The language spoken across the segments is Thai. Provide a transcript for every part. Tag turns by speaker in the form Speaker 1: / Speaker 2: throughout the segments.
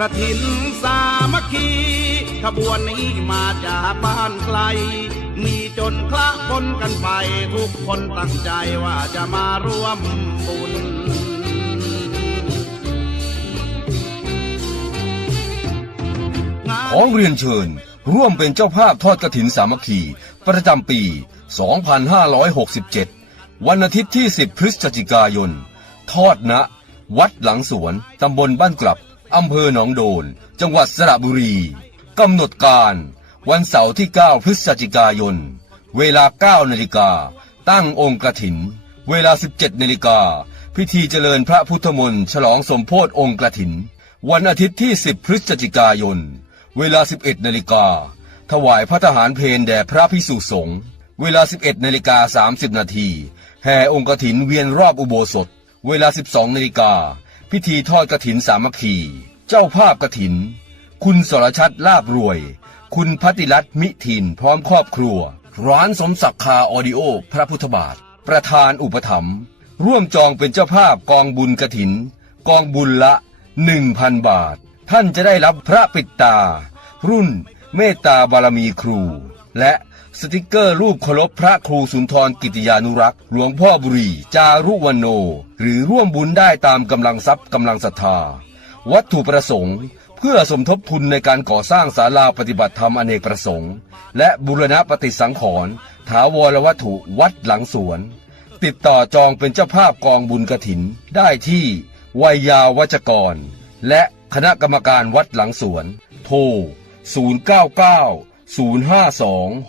Speaker 1: ระถินสามัคคี ขบวนนี้มาจากบ้านไกล มีจนคละปนกันไป ทุกคนตั้งใจว่าจะมาร่วมบุญ
Speaker 2: ขอเรียนเชิญ ร่วมเป็นเจ้าภาพทอดกระถินสามัคคี ประจำปี 2567 วันอาทิตย์ที่ 10 พฤศจิกายน ทอดณ วัดหลังสวน ตำบลบ้านกลับ อำเภอหนองโดน จังหวัดสระบุรี กำหนดการวันเสาร์ที่ 9 พฤศจิกายน เวลา 9 นาฬิกา ตั้งองค์กระถิน เวลา 17 นาฬิกา พิธีเจริญพระพุทธมนต์ฉลองสมโพธิองค์กระถิน วันอาทิตย์ที่ 10 พฤศจิกายน เวลา 11 นาฬิกา ถวายพระทหารเพลแด่พระพิสุสงฆ์ เวลา 11 นาฬิกา 30 นาที แห่องค์กฐินเวียนรอบอุโบสถ เวลา 12 นาฬิกา พิธีทอดกฐินสามัคคี เจ้าภาพกฐิน คุณสรชัดลาบรวย คุณพัติรัตน์มิถินพร้อมครอบครัว ร้านสมศักดิ์คาออดิโอ พระพุทธบาท ประธานอุปถัมภ์ร่วมจองเป็นเจ้าภาพกองบุญกฐิน กองบุญละ 1,000 บาท ท่านจะได้รับพระปิดตา รุ่นเมตตาบารมีครู และ สติกเกอร์รูปเคารพพระครูสุนทรกิติยานุรักษ์ หลวงพ่อบุรี จารุวันโน หรือร่วมบุญได้ตามกำลังทรัพย์กำลังศรัทธา วัตถุประสงค์ เพื่อสมทบทุนในการก่อสร้างศาลาปฏิบัติธรรมอเนกประสงค์ และบูรณปฏิสังขรณ์ถาวรวัตถุวัดหลังสวน ติดต่อจองเป็นเจ้าภาพกองบุญกระถิน ได้ที่วัยยาวัจกร และคณะกรรมการวัดหลังสวน โทร099 052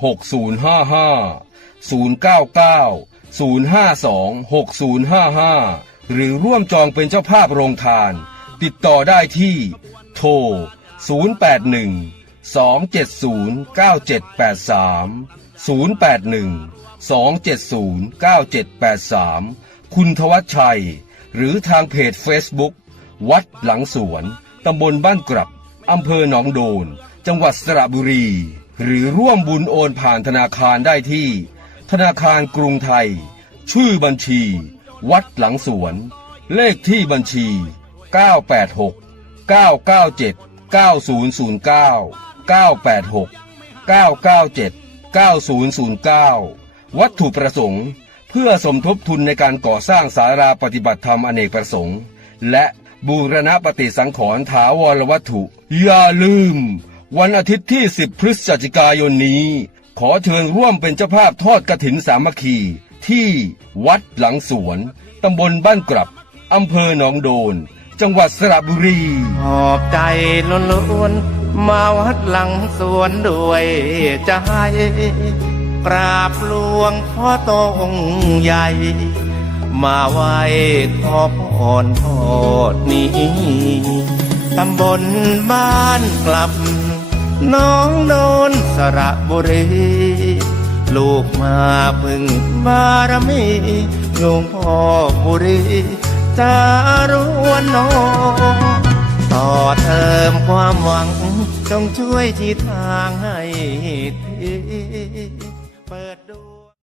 Speaker 2: 6055 099 052 6055 หรือร่วมจองเป็นเจ้าภาพโรงทาน ติดต่อได้ที่ โทร 081 270 9783 081 270 9783 คุณทวัชชัย หรือทางเพจ Facebook วัดหลังสวน ตำบลบ้านกลับ อำเภอหนองโดน จังหวัดสระบุรี หรือร่วมบุญโอนผ่านธนาคารได้ที่ ธนาคารกรุงไทย ชื่อบัญชี วัดหลังสวน เลขที่บัญชี 986 997 9009 986 997 9009 วัตถุประสงค์ เพื่อสมทบทุนในการก่อสร้างสาราปฏิบัติธรรมอเนกประสงค์ และบูรณปฏิสังขรณ์ถาวรวัตถุ อย่าลืม วันอาทิตย์ที่ 10 พฤศจิกายนนี้ ขอเชิญร่วมเป็นเจ้าภาพทอดกระถินสามัคคี ที่วัดหลังสวน ตำบลบ้านกลับ อำเภอหนองโดน จังหวัดสระบุรี
Speaker 3: หอบใจล้นล้วนมาวัดหลังสวนด้วยใจกราบหลวงพ่อตองใหญ่ มาไหว้ขอพรทอดนี้ตำบลบ้านกลับ น้องโดนสระบุรี ลูกมาพึ่งบารมีหลวงพ่อบุรีจารวนน้องต่อเติมความหวังจงช่วยที่ทางให้ที